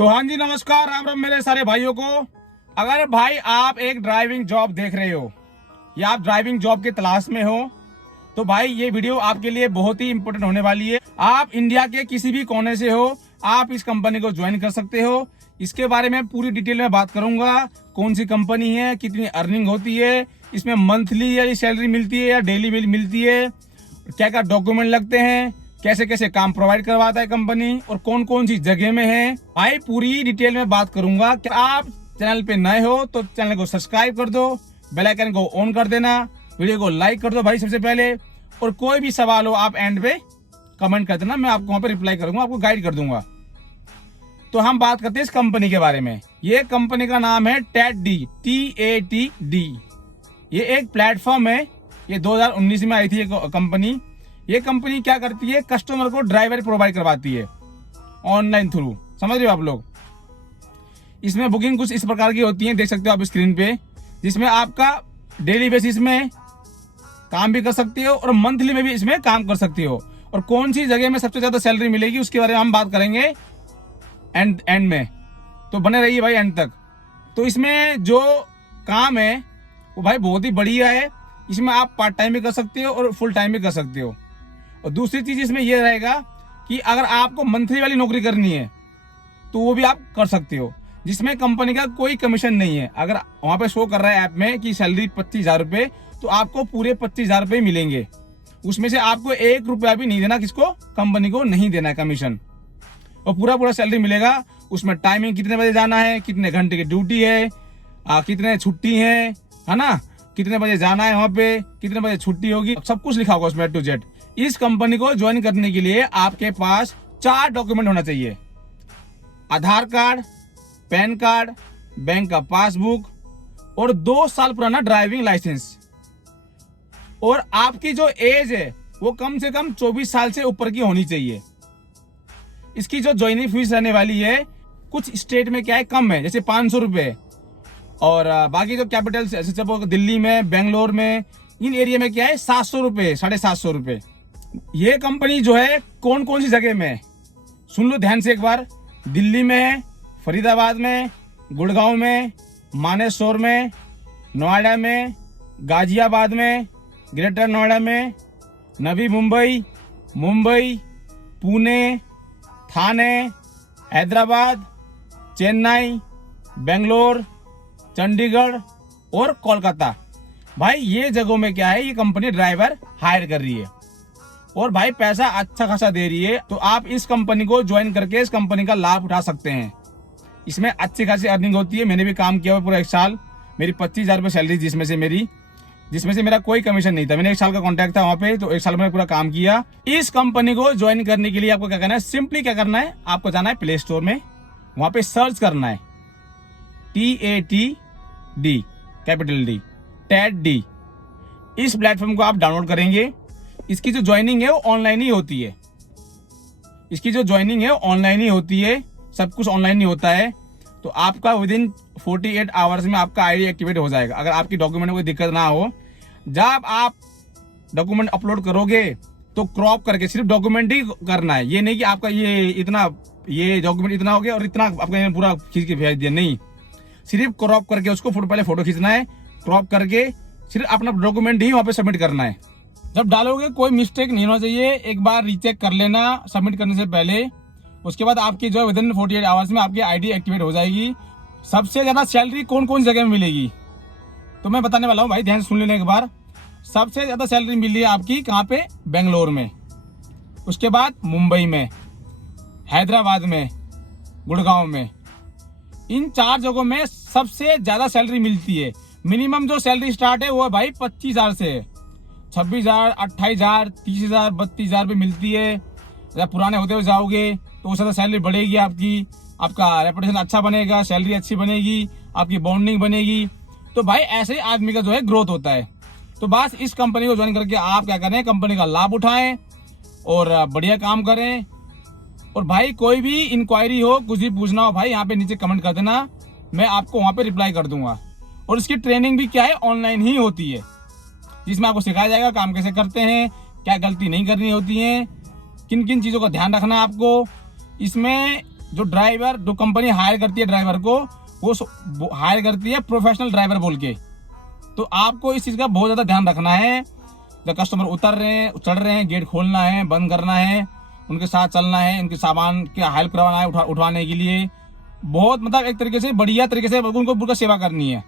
तो हाँ जी, नमस्कार, राम राम मेरे सारे भाइयों को। अगर भाई आप एक ड्राइविंग जॉब देख रहे हो या आप ड्राइविंग जॉब की तलाश में हो तो भाई ये वीडियो आपके लिए बहुत ही इंपॉर्टेंट होने वाली है। आप इंडिया के किसी भी कोने से हो, आप इस कंपनी को ज्वाइन कर सकते हो। इसके बारे में पूरी डिटेल में बात करूंगा। कौन सी कंपनी है, कितनी अर्निंग होती है, इसमें मंथली या सैलरी मिलती है या डेली बिल मिलती है, क्या क्या डॉक्यूमेंट लगते हैं, कैसे कैसे काम प्रोवाइड करवाता है कंपनी और कौन कौन सी जगह में है। भाई पूरी डिटेल में बात करूंगा। क्या आप चैनल पे नए हो तो चैनल को सब्सक्राइब कर दो, बेल आइकन को ऑन कर देना, वीडियो को लाइक कर दो भाई सबसे पहले। और कोई भी सवाल हो आप एंड पे कमेंट कर देना, मैं आपको वहां पे रिप्लाई करूंगा, आपको गाइड कर दूंगा। तो हम बात करते हैं इस कंपनी के बारे में। ये कंपनी का नाम है TATD, TATD। ये एक प्लेटफॉर्म है, ये 2019 में आई थी कंपनी। ये कंपनी क्या करती है, कस्टमर को ड्राइवर प्रोवाइड करवाती है ऑनलाइन थ्रू। समझ रहे हो आप लोग। इसमें बुकिंग कुछ इस प्रकार की होती है, देख सकते हो आप स्क्रीन पे, जिसमें आपका डेली बेसिस में काम भी कर सकते हो और मंथली में भी इसमें काम कर सकते हो। और कौन सी जगह में सबसे ज्यादा सैलरी मिलेगी उसके बारे में हम बात करेंगे एंड में, तो बने रहिए भाई एंड तक। तो इसमें जो काम है वो भाई बहुत ही बढ़िया है। इसमें आप पार्ट टाइम भी कर सकते हो और फुल टाइम भी कर सकते हो। और दूसरी चीज इसमें यह रहेगा कि अगर आपको मंथली वाली नौकरी करनी है तो वो भी आप कर सकते हो, जिसमें कंपनी का कोई कमीशन नहीं है। अगर वहां पे शो कर रहा है ऐप में कि सैलरी 25,000 रुपए, तो आपको पूरे 25,000 रुपए मिलेंगे। उसमें से आपको 1 रुपया भी नहीं देना, किसको, कंपनी को नहीं देना है कमीशन। और पूरा सैलरी मिलेगा। उसमें टाइमिंग कितने बजे जाना है, कितने घंटे की ड्यूटी है, कितने छुट्टी है ना, कितने बजे जाना है वहां पे, कितने बजे छुट्टी होगी, सब कुछ लिखा होगा उसमें A to Z। इस कंपनी को ज्वाइन करने के लिए आपके पास 4 डॉक्यूमेंट होना चाहिए: आधार कार्ड, पैन कार्ड, बैंक का पासबुक और 2 साल पुराना ड्राइविंग लाइसेंस। और आपकी जो एज है वो कम से कम 24 साल से ऊपर की होनी चाहिए। इसकी जो ज्वाइनिंग फीस रहने वाली है, कुछ स्टेट में क्या है कम है, जैसे 500 रुपए, और बाकी जो कैपिटल जैसे दिल्ली में, बेंगलोर में, इन एरिया में क्या है 700 रुपए, 750 रुपए। ये कंपनी जो है कौन कौन सी जगह में है सुन लो ध्यान से एक बार। दिल्ली में है, फरीदाबाद में, गुड़गांव में, मानेसर में, नोएडा में, गाजियाबाद में, ग्रेटर नोएडा में, नवी मुंबई, पुणे, थाने, हैदराबाद, चेन्नई, बेंगलोर, चंडीगढ़ और कोलकाता। भाई ये जगहों में क्या है, ये कंपनी ड्राइवर हायर कर रही है और भाई पैसा अच्छा खासा दे रही है। तो आप इस कंपनी को ज्वाइन करके इस कंपनी का लाभ उठा सकते हैं। इसमें अच्छी खासी अर्निंग होती है। मैंने भी काम किया हुआ पूरा 1 साल, मेरी 25,000 रुपये सैलरी, जिसमें से मेरा कोई कमीशन नहीं था। मैंने 1 साल का कॉन्ट्रैक्ट था वहां पे, तो 1 साल में पूरा काम किया। इस कंपनी को ज्वाइन करने के लिए आपको क्या करना है, सिंपली क्या करना है, आपको जाना है प्ले स्टोर में, वहां पे सर्च करना है TATD, कैपिटल D, TATD। इस प्लेटफॉर्म को आप डाउनलोड करेंगे। इसकी जो ज्वाइनिंग है वो ऑनलाइन ही होती है। सब कुछ ऑनलाइन ही होता है। तो आपका विदिन 48 आवर्स में आपका आईडी एक्टिवेट हो जाएगा। अगर आपकी डॉक्यूमेंट में कोई दिक्कत ना हो, जब आप डॉक्यूमेंट अपलोड करोगे तो क्रॉप करके सिर्फ डॉक्यूमेंट ही करना है। ये नहीं कि आपका ये डॉक्यूमेंट इतना हो गया और इतना आपका पूरा खींच के भेज दिया, नहीं। सिर्फ क्रॉप करके उसको पहले फोटो खींचना है, क्रॉप करके सिर्फ अपना डॉक्यूमेंट ही वहां पे सबमिट करना है। जब डालोगे कोई मिस्टेक नहीं होना चाहिए, एक बार रीचेक कर लेना सबमिट करने से पहले। उसके बाद आपकी जो है विदिन 48 आवर्स में आपकी आईडी एक्टिवेट हो जाएगी। सबसे ज्यादा सैलरी कौन कौन जगह में मिलेगी तो मैं बताने वाला हूँ भाई, ध्यान सुन लेने एक बार। सबसे ज्यादा सैलरी मिली है आपकी कहाँ पे, बेंगलोर में, उसके बाद मुंबई में, हैदराबाद में, गुड़गांव में। इन 4 जगहों में सबसे ज्यादा सैलरी मिलती है। मिनिमम जो सैलरी स्टार्ट है वो है भाई 25,000 से, 26,000, 28,000, 30,000, 32,000 भी मिलती है। जब पुराने होते हुए जाओगे तो उससे ज्यादा सैलरी बढ़ेगी आपकी, आपका रेपुटेशन अच्छा बनेगा, सैलरी अच्छी बनेगी, आपकी बॉन्डिंग बनेगी। तो भाई ऐसे ही आदमी का जो है ग्रोथ होता है। तो बस इस कंपनी को ज्वाइन करके आप क्या करें, कंपनी का लाभ उठाएं और बढ़िया काम करें। और भाई कोई भी इंक्वायरी हो, कुछ भी पूछना हो भाई, यहाँ पे नीचे कमेंट कर देना, मैं आपको वहां पे रिप्लाई कर दूंगा। और इसकी ट्रेनिंग भी क्या है, ऑनलाइन ही होती है, जिसमें आपको सिखाया जाएगा काम कैसे करते हैं, क्या गलती नहीं करनी होती है, किन किन चीजों का ध्यान रखना है आपको। इसमें जो ड्राइवर, जो कंपनी हायर करती है ड्राइवर को, वो हायर करती है प्रोफेशनल ड्राइवर बोल के। तो आपको इस चीज का बहुत ज्यादा ध्यान रखना है। जब कस्टमर उतर रहे हैं, चढ़ रहे हैं, गेट खोलना है, बंद करना है, उनके साथ चलना है, उनके सामान की हेल्प करवाना है उठाने के लिए। बहुत मतलब एक तरीके से बढ़िया तरीके से उनको पूरा सेवा करनी है।